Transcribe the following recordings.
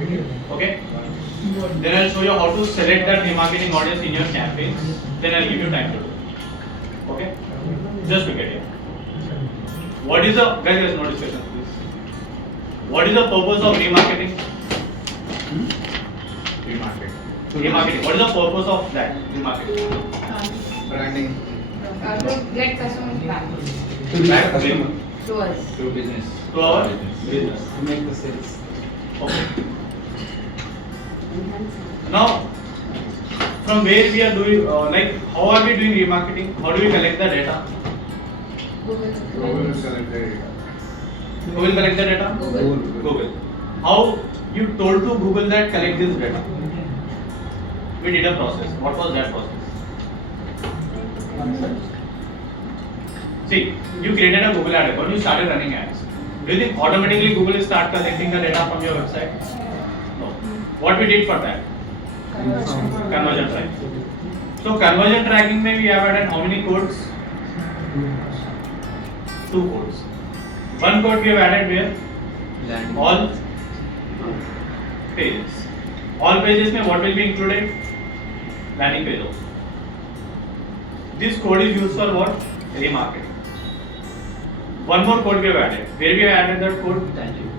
Okay. Then I'll show you how to select that remarketing audience in your campaign. Then I'll give you time to do. Okay. Just look at it. What is the guys? No discussion, please. What is the purpose of remarketing? Remarketing. What is the purpose of that remarketing? Branding. To get customers back Back to us. To business. to our business. To make the sales. Okay. Now, from where we are doing, like, how are we doing remarketing? How do we collect the data? Google. Who will collect the data? Google. Google. How you told to Google that collect this data? We did a process. What was that process? See, you created a Google ad account, you started running ads. Do you think automatically Google will start collecting the data from your website? No. What we did for that? Conversion tracking. So conversion tracking mein we have added how many codes? 2 codes. One code we have added where? All pages. All pages mein what will be included? Landing page also. This code is used for what? Remarketing. One more code we have added. Where we have added that code? Thank you.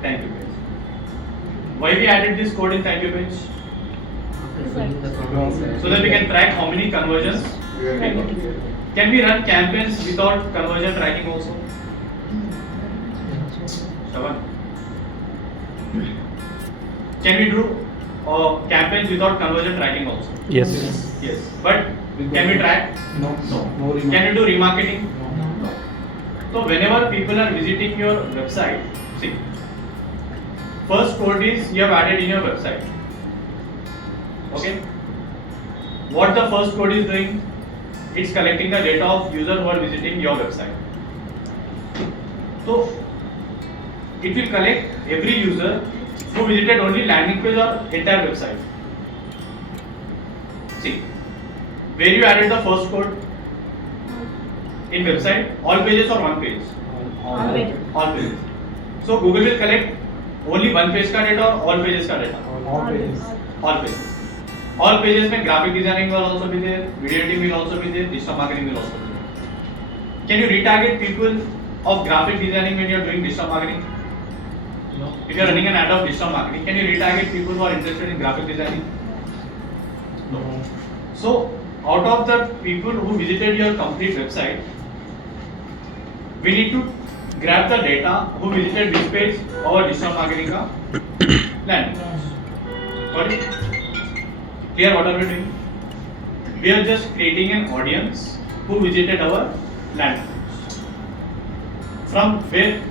Thank you page. Why we added this code in thank you page? So that we can track how many conversions we got. Can we run campaigns without conversion tracking also? Shravan? Can we do campaigns without conversion tracking also? Yes. Yes. But can we track? No. No. Can you do remarketing? No. So whenever people are visiting your website, see, first code is you have added in your website. Okay. What the first code is doing? It's collecting the data of user who are visiting your website. So it will collect every user who visited only landing page or entire website. See, where you added the first code? In website, all pages or one page? All pages. All pages. So Google will collect only one page ka data or all pages ka data? All pages. All pages. All pages mein graphic designing will also be there, video editing will also be there, digital marketing will also be there. Can you retarget people of graphic designing when you are doing digital marketing? No. If you are running an ad of digital marketing, can you retarget people who are interested in graphic designing? No. So out of the people who visited your complete website, we need to grab the data who visited this page or digital marketing ka landing page. Got it? Clear what are we doing? We are just creating an audience who visited our landing page. From where?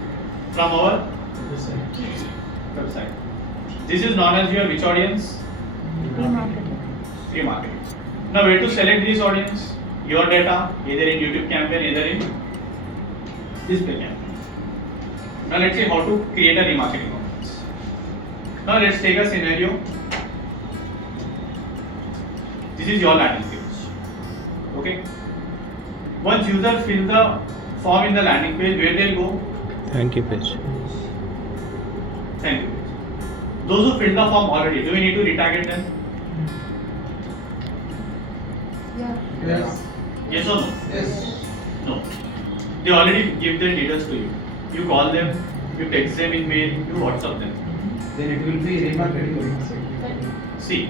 From our website. This is known as your which audience? Remarketing. Now where to select this audience? Your data, either in YouTube campaign, either in display campaign. Now let's see how to create a remarketing audience. Now let's take a scenario. This is your landing page. Okay. Once user fill the form in the landing page, where they'll go? Thank you page. Thank you. Those who filled the form already, do we need to retarget them? Yeah. Yes. Yes or no? Yes. No. They already give their details to you. You call them, you text them in mail, you WhatsApp them. Then it will be remarketing. See,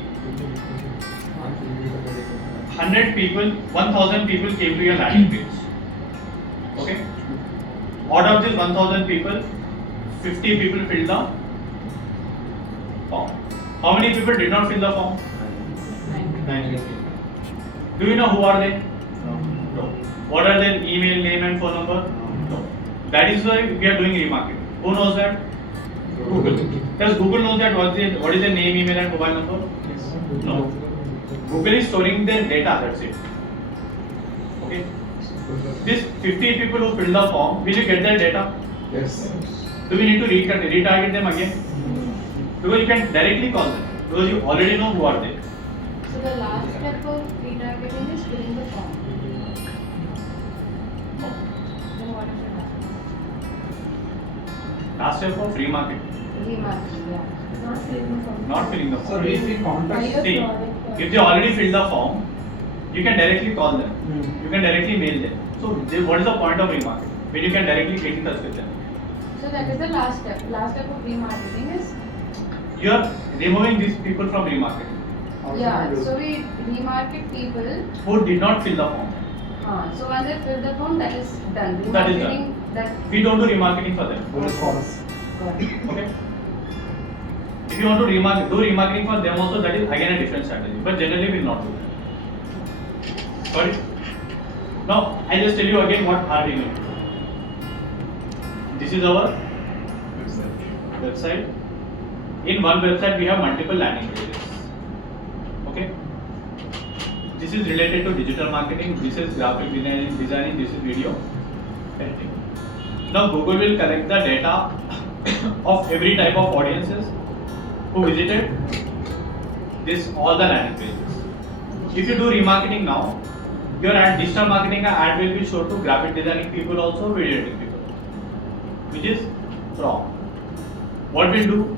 100 people, 1000 people came to your landing page. Okay? Out of these 1000 people, 50 people filled the form. How many people did not fill the form? 9 people. Do you know who are they? No. What are their email, name and phone number? No. That is why we are doing remarketing. Who knows that? Google. Does Google know that what is their name, email and mobile number? No. Google is storing their data, that's it. Okay. These 50 people who filled the form, will you get their data? Yes. Do we need to retarget them again? Because you can directly call them. Because you already know who are they. So the last step of retargeting is filling the form. No. Then what is the last? Last step for free market. Remarketing, yeah. Not filling the form. Not filling the So form. if we contact, Higher See, product. if they already filled the form, you can directly call them. Hmm. You can directly mail them. So what is the point of remarketing? When you can directly get in touch with them. So that is the last step. Last step of remarketing is, You are removing these people from remarketing yeah, so we remarket people. who did not fill the form. So once they fill the form, that is done. That is Remarketing, that We don't do remarketing for them. Those forms. got it. Okay. If you want to do remarketing for them also, that is again a different strategy. But generally, we will not do that. Got it? Now, I'll just tell you again what are we doing. This is our website. In one website, we have multiple landing pages. Okay. This is related to digital marketing. This is graphic designing. This is video editing. Now, Google will collect the data of every type of audiences who visited all the landing pages. If you do remarketing now, your digital marketing ad will be shown to graphic designing people also, video editing people, which is wrong. What we'll do,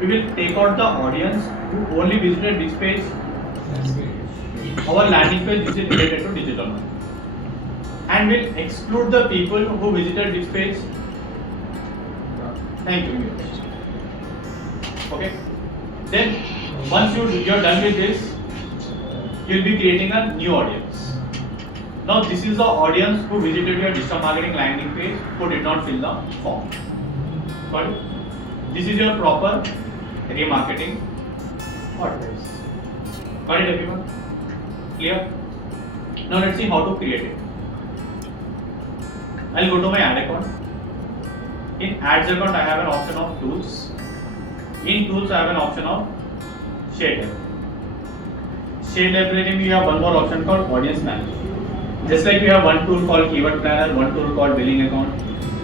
we will take out the audience who only visited this page, our landing page which is related to digital marketing, and we'll exclude the people who visited this page. Thank you. Okay. Then once you're done with this, you'll be creating a new audience. Now this is the audience who visited your digital marketing landing page who did not fill the form. Got it? This is your proper remarketing audience. Got it, everyone? Clear? Now let's see how to create it. I'll go to my ad account. In ads account, I have an option of tools. In tools, I have an option of shade library. Shade library, we have one more option called audience manager. Just like we have one tool called keyword planner, one tool called billing account,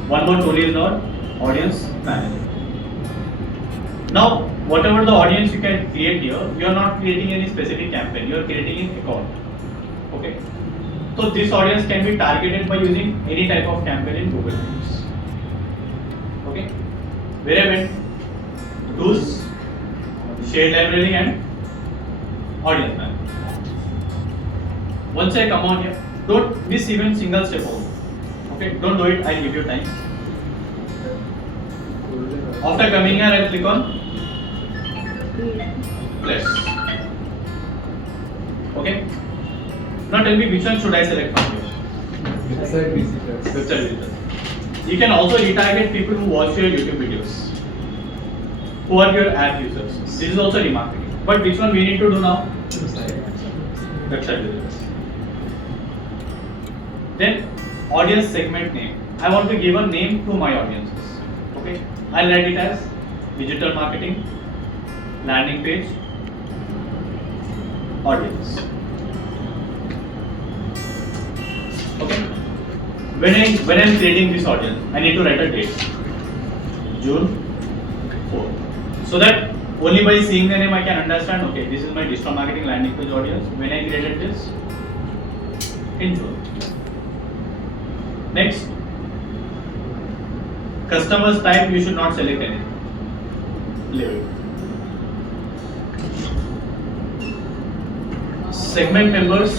one more tool is called audience manager. Now, whatever the audience you can create here, you are not creating any specific campaign, you are creating an account. Okay. So this audience can be targeted by using any type of campaign in Google Ads. Okay. Where I went, tools, shade library and audience manager. Once I come on here, don't miss even single step also. Okay, don't do it, I'll give you time. After coming here, I'll click on plus. Okay. Now tell me which one should I select from here? Website visitors. Website visitors. You can also retarget people who watch your YouTube videos, who are your app users. This is also remarketing. But which one we need to do now? Website visitors. Then audience segment name. I want to give a name to my audiences. Okay. I'll write it as digital marketing, landing page, audience. Okay. When I'm creating this audience, I need to write a date. June 4. So that only by seeing the name I can understand, okay, this is my digital marketing landing page audience. When I created this in June. Next, customers type, you should not select anything. Leave it. Segment members,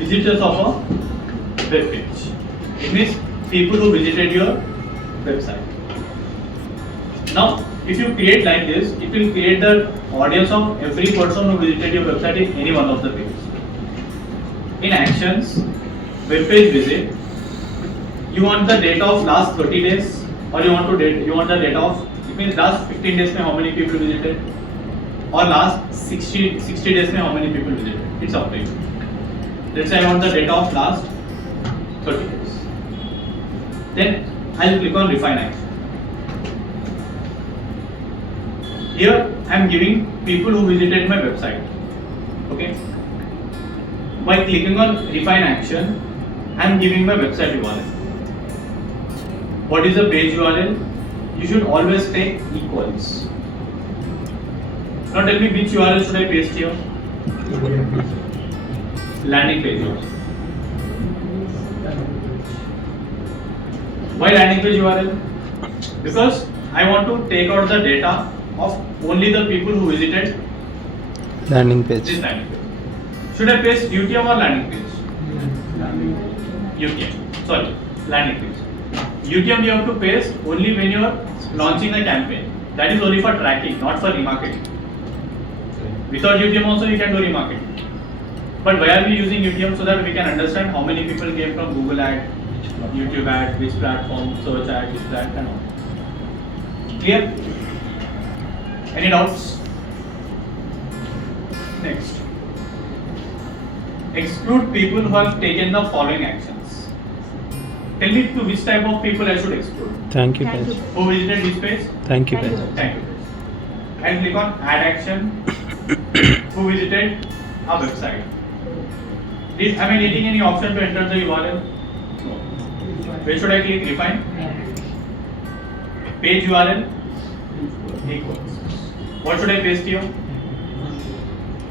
visitors of a web page. It means people who visited your website. Now, if you create like this, it will create the audience of every person who visited your website in any one of the pages. In actions, web page visit, you want the data of last 30 days, or you want the data of, it means last 15 days mein how many people visited, or last 60 days mein how many people visited. It's up to you. Let's say I want the data of last 30 days. Then I'll click on refine action. Here I am giving people who visited my website. Okay. By clicking on refine action, I am giving my website URL. What is the page URL? You should always take equals. Now tell me which URL should I paste here? Landing page URL. Why landing page URL? Because I want to take out the data of only the people who visited Landing this page. landing page. Should I paste UTM or landing page? UTM. Sorry, landing page. UTM you have to paste only when you are launching a campaign. That is only for tracking, not for remarketing. Without UTM also you can do remarketing. But why are we using UTM? So that we can understand how many people came from Google ad, YouTube ad, which platform, search ad, which ad and all. Clear? Any doubts? Next. Exclude people who have taken the following actions. Tell me to which type of people I should exclude. Thank you, Thank page. you. Who visited this page? Thank you, Thank page. you. Thank you. And click on add action. Who visited a website? Am I needing any option to enter the URL? No. Where should I click? Refine. Page URL equals. What should I paste here?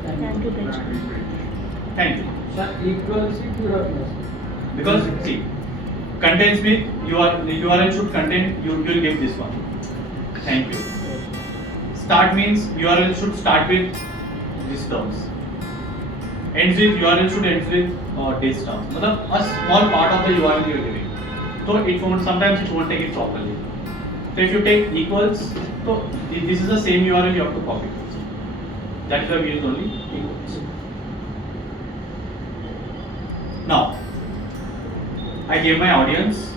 Thank you, page. Thank you. Sir, equals to plus. Because see, contains means the URL should contain, you will give this one. Thank you. Start means URL should start with these terms. Ends with URL should end with this terms. मतलब a small part of the URL you are giving. So it won't, sometimes it won't take it properly. So if you take equals, so this is the same URL you have to copy. That is why we use only equals. Now, I gave my audience,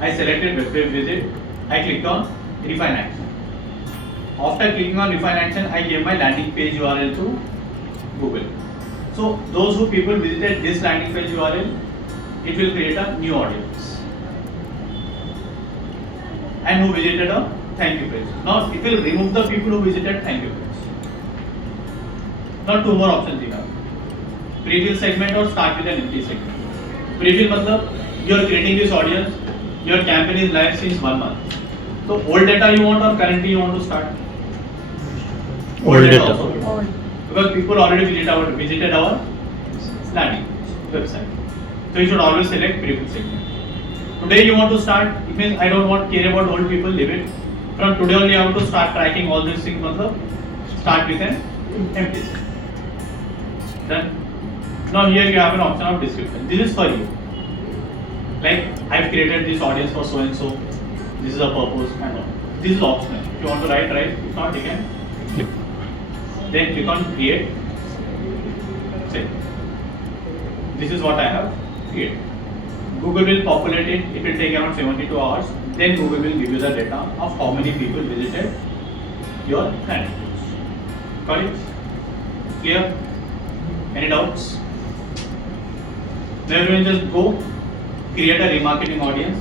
I selected web page visit, I clicked on refine action. After clicking on refine action, I gave my landing page URL to Google. So those who people visited this landing page URL, it will create a new audience. And who visited a thank you page. Now it will remove the people who visited thank you page. Now two more options you have. Prefill segment or start with an empty segment. Prefill matlab you are creating this audience, your campaign is live since 1 month. So old data you want or currently you want to start? Old data. Also. All. Because people already visited our landing website. So you should always select prefill segment. Today you want to start, it means I don't want care about old people, leave it. From today only I have to start tracking all these things, matlab start with an empty segment. Done. Now here you have an option of description. This is for you. Like I've created this audience for so and so. This is a purpose and all. This is optional. If you want to write, write. If not, you can. Click. Then click on create. Say. This is what I have created. Google will populate it. It will take around 72 hours. Then Google will give you the data of how many people visited your landing page. Got it? Clear? Any doubts? Now everyone just go create a remarketing audience.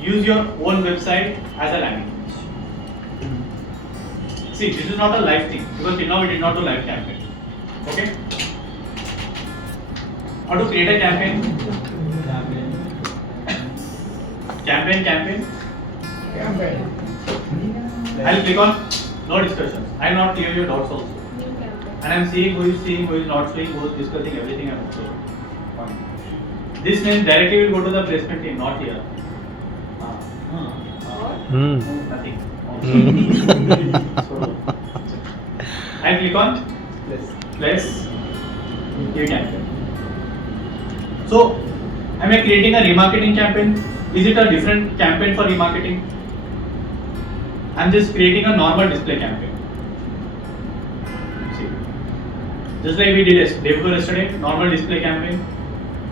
Use your own website as a landing page. See, this is not a live thing because till now we did not do live campaign. Okay? How to create a campaign? Campaign. I'll click on no discussions. I'll not clear your doubts also. New campaign. And I'm seeing, who is not seeing, who is discussing everything. I'm also on. This means directly will go to the placement team, not here. Nothing. So, I click on place new campaign. So, am I creating a remarketing campaign? Is it a different campaign for remarketing? I'm just creating a normal display campaign. See, just like we did day before yesterday, normal display campaign.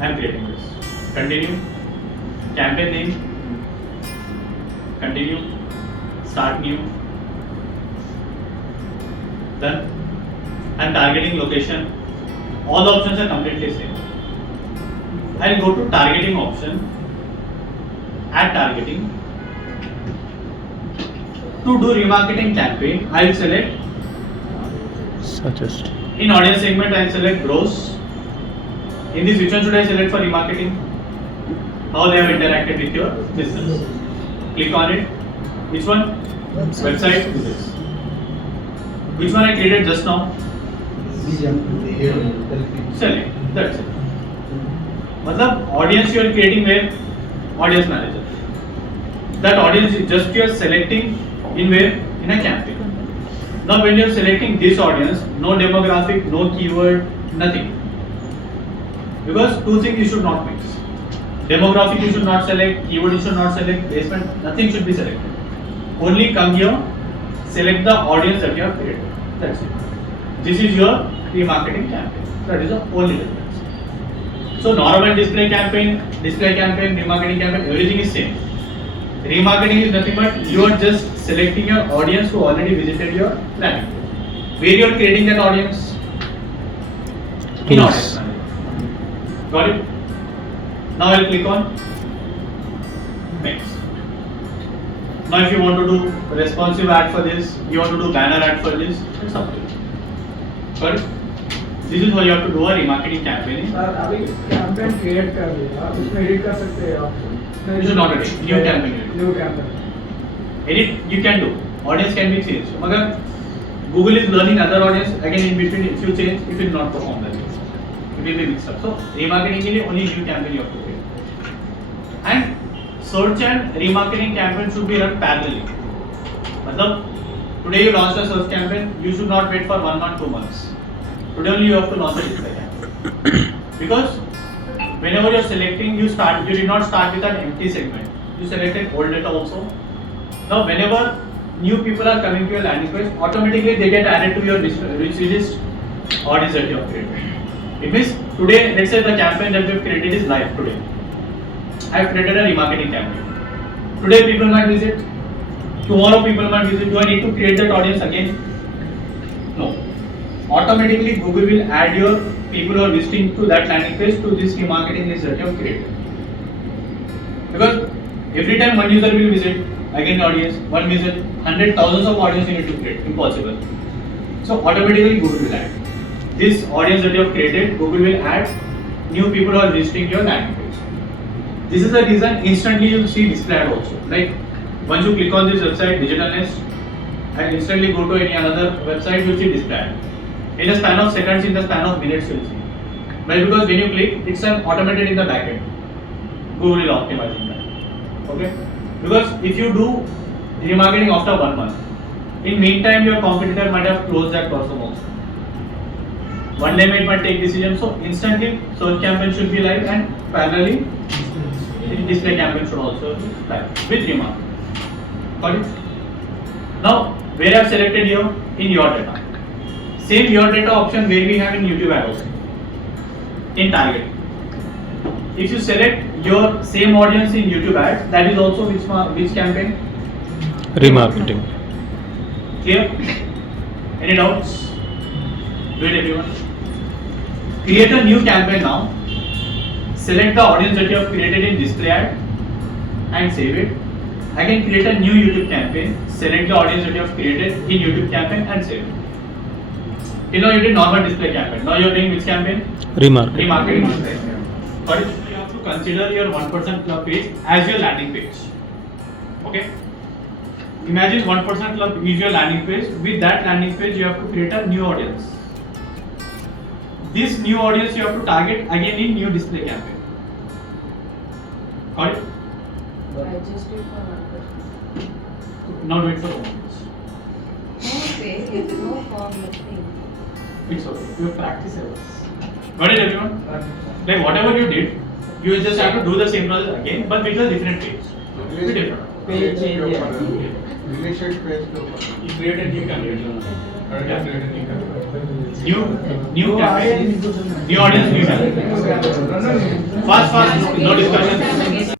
I'm creating this. Continue. Campaign name. Continue. Start new. Done. And targeting location. All the options are completely same. I'll go to targeting option. Add targeting. To do remarketing campaign, I'll select Suggest. in audience segment. I'll select browse. In this, which one should I select for remarketing? How they have interacted with your business. Click on it. Which one? Website. This. Which one I created just now? Select. That's it. मतलब audience you are creating where? Audience manager. that audience is just you're selecting in where? In a campaign. Now when you're selecting this audience, no demographic, no keyword, nothing. Because two things you should not mix. Demographic you should not select, keyword you should not select, placement, nothing should be selected. Only come here, select the audience that you have created. That's it. This is your remarketing campaign. That is the only difference. So normal display campaign, remarketing campaign, everything is same. Remarketing is nothing but you are just selecting your audience who already visited your landing page. Where you are creating that audience? In audience manager. Got it? Now I'll click on next. Now if you want to do responsive ad for this, you want to do banner ad for this, it's up to you. Got it? This is how you have to do a remarketing campaign. Sir अभी campaign create कर लिया आप उसमें edit कर सकते हैं आप You should not edit. New campaign. New campaign Edit you can do. Audience can be changed. Magar Google is learning other audience. Again in between if you change, it will not perform that way. It will be mixed up. So remarketing के लिए only new campaign you have to create. And search and remarketing campaign should be run parallelly. मतलब today you launch a search campaign, you should not wait for 1 month, 2 months. Today only you have to launch a display campaign. Because whenever you are selecting, you did not start with an empty segment. You selected old data also. Now whenever new people are coming to your landing page, automatically they get added to your rich list audience that you have created. It means today, let's say the campaign that we have created is live today. I have created a remarketing campaign. Today people might visit. Tomorrow people might visit. Do I need to create that audience again? No. Automatically Google will add your people who are visiting to that landing page to this remarketing list that you have created. Because every time one user will visit, again audience, one visit, 100,000 of audience you need to create. Impossible. So automatically Google will add. This audience that you have created, Google will add new people who are visiting your landing page. This is the reason instantly you will see display ad also. Like once you click on this website, Digital Nest, and instantly go to any another website, you will see display ad. In a span of seconds, in the span of minutes, you will see. Well, because when you click, it's automated in the backend. Google is optimizing that. Okay? Because if you do remarketing after 1 month, in meantime your competitor might have closed that person also. One day it might take decision, so instantly search campaign should be live and parallelly display campaign should also be live with remarketing. Got it? Now, where I have selected here in your data. Same your data option where we have in YouTube ad also. In targeting. If you select your same audience in YouTube ads, that is also which campaign? Remarketing. Clear? Any doubts? Do it everyone. Create a new campaign now. Select the audience that you have created in display ad and save it. Again create a new YouTube campaign. Select the audience that you have created in YouTube campaign and save it. You know you did normal display campaign. Now you are doing which campaign? Remarketing. Remarketing display. But you have to consider your 1% club page as your landing page. Okay? Imagine 1% club is your landing page. With that landing page, you have to create a new audience. This new audience you have to target again in new display campaign. Got it? I just did for 1%. Now do it for moments. No page, no form, nothing. It's okay. You practice it. Got it, everyone? Like whatever you did, you just have to do the same process again, but with a different page. Be different. Page change Related page के ऊपर. You create a new campaign. Yeah, create a new campaign. New campaign. New audience, new campaign. Fast, no discussion.